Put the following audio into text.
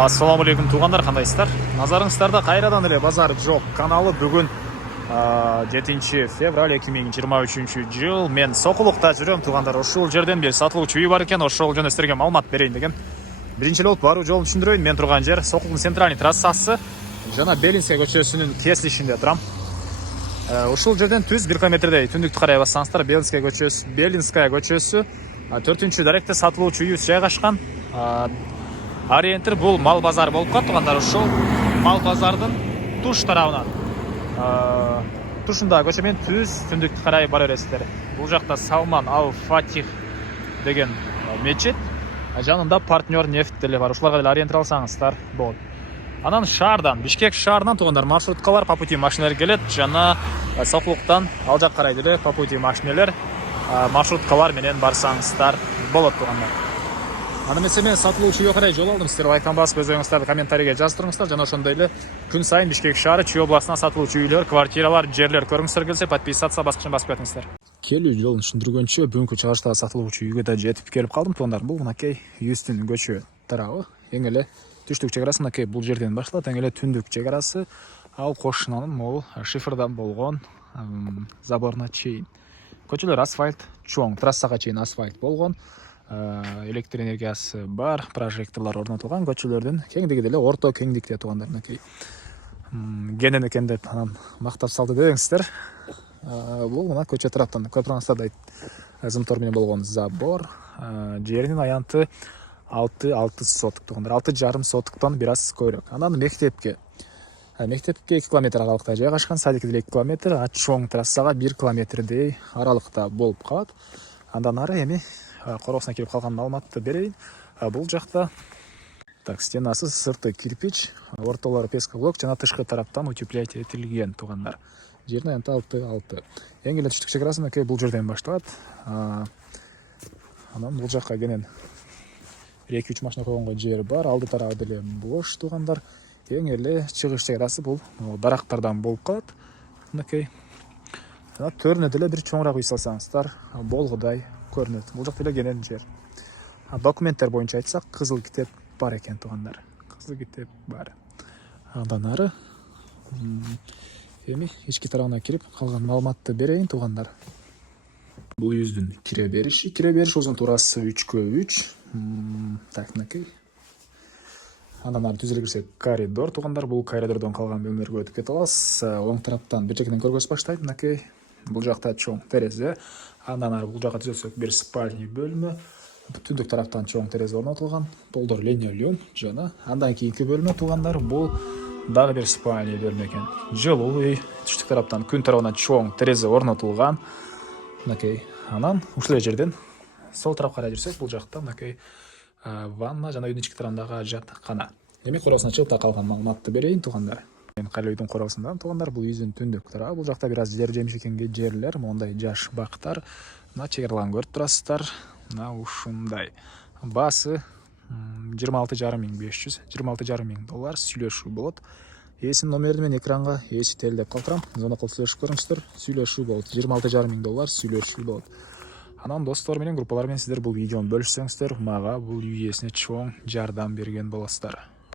Ассаламу алейкум туғандар, қандайсыздар? Назарыңыздарда қайрадан эле базар жоқ каналы. Бүгін 7 февраль 2023 жыл. Мен Сокулукта жүрөм туғандар. Ошол жерден бир сатылуучу үй бар экен. Ошол жөнүндө силерге маалымат берейин деген. Биринчи эле болуп баруу жолун түшүндүрөйүн. Мен турган жер Сокулуктун центральный трассасы жана Белинская көчөсүнүн кесилишинде турам. Ушул жерден 1 километрдей түндүктү карай бассаңыздар, Белинская көчөсү 4-даректе сатылуучу үй жайгашкан. Ориентир бул мал базары болуп калат тугандар. Ошол мал базардын туш тарабынан тушунда көчө менен түндүктү карай бара бересиздер. Бул жакта Салман Ал-Фатих деген мечит, жанында партнер нефт деле бар. Ушуларга деле ориентир алсаңыздар болот. Анан шаардан, Бишкек шаарынан тугандар маршруткалар по пути машиналар келет, жана Сокулуктан ал жак карай деле по пути машиналар маршруткалар менен барсаңыздар болот тугандар. Аны мен сатылуучу үйгө карай жол алдым. Сиздер лайктан басып өз оюңуздарды комментарийге жаздырыңыздар. Жана ошондой эле күн сайын Бишкек шаары, Чүй областына сатылуучу үйлөр, квартиралар, жерлер көргүңүздөр келсе, подписаться баскычын басып кетиңиздер. Келүү жолун түшүндүргөнчө бүгүнкү чыгарыштагы сатылуучу үйгө да жетип келип калдым тугандар. Бул мынакей үйүбүздүн көчө тарабы. Эң эле түштүк чек арасы мынакей бул жерден башталат. Эң эле түндүк чек арасы ал кошунанын могул шифрдан болгон заборуна чейин. Көчөлөр асфальт, чоң, трассага чейин асфальт болгон. Электр энергиясы бар, прожекторлор орнотулган. Көчөлөрдүн кеңдиги деле орто кеңдикте тугандар. Мынакей кенен экен деп анан мактап салды дебеңиздер. Бул мына көчө тараптан көпүраңыздардай зымтор менен болгон забор. Жеринин аянты 6 соток тугандар. 6,5 сотоктон бир аз көбүрөөк. Анан мектепке 2 километр аралыкта жайгашкан, садик деле 2 километр, чоң трассага 1 километрдей аралыкта болуп калат. Андан ары эми коросуна келип калган маалыматты берейин. Бул жакта стенасы сырты кирпич, ортолору пескоблок жана тышкы тараптан утеплять этилген тугандар. Жерин аянты 6. Эң эле түштүк чек арасы мынакей бул жерден башталат. Анан бул жакка кенен 2-3 машина койгонго жер бар. Алды тарабы деле бош тугандар. Эң эле чыгыш чек арасы бул дарактардан болуп калат. Мынакей төрүнө деле бир чоңураак үй салсаңыздар болгудай көрүнөт. Бул жакта эле кенен жер. Документтер боюнча айтсак, кызыл китеп бар экен тугандар. Кызыл китеп бар. Андан ары эми ички тарабына кирип калган маалыматты берейин тугандар. Бул үйүбүздүн кире бериш узун туурасы 3x3. Так, мынакей. Андан ары түз эле кирсек коридор тугандар. Бул коридордон калган бөлмөлөргө өтүп кете алабыз. Оң тараптан бир жакынан көргөз баштайт. Мынакей. Бул жакта чоң терезе. Андан ары бул жака түзөтсөк бир спальный бөлмө. Түндүк тараптан чоң терезе орнотулган. Болдор линолеум жана андан кийинки бөлмө тугандар. Бул дагы бир спальный бөлмө экен. Жылуу үй. Түштүк тараптан күн тарабына чоң терезе орнотулган. Мынакей. Анан ушул жерден сол тарапка карай жүрсөк, бул жакта мынакей ванна жана үйдүн ички тарабындагы жаткана. Эми коросуна чыгып калган маалыматты берейин тугандар. Мен кайра үйдүн коросундан тугандар. Бул үйүбүздүн түндүк тарабы. Бул жакта бир аз жер жемиш экенге жерлер, мондай жаш бактар. Мына чегарлан көрүп турасыздар. Мына ушундай. Баасы 26,500, $26,500 сүйлөшүү болот. Эсин номери менен экранга эсител деп калтырам. Звонок кылып сүйлөшүп көрүңүздөр. Сүйлөшүү болот. $26,500 сүйлөшүү болот. Анан достор менен, группалар менен сиздер бул видеону бөлүшсөңүздөр, мага бул үй ээсине чоң жардам берген болосуздар.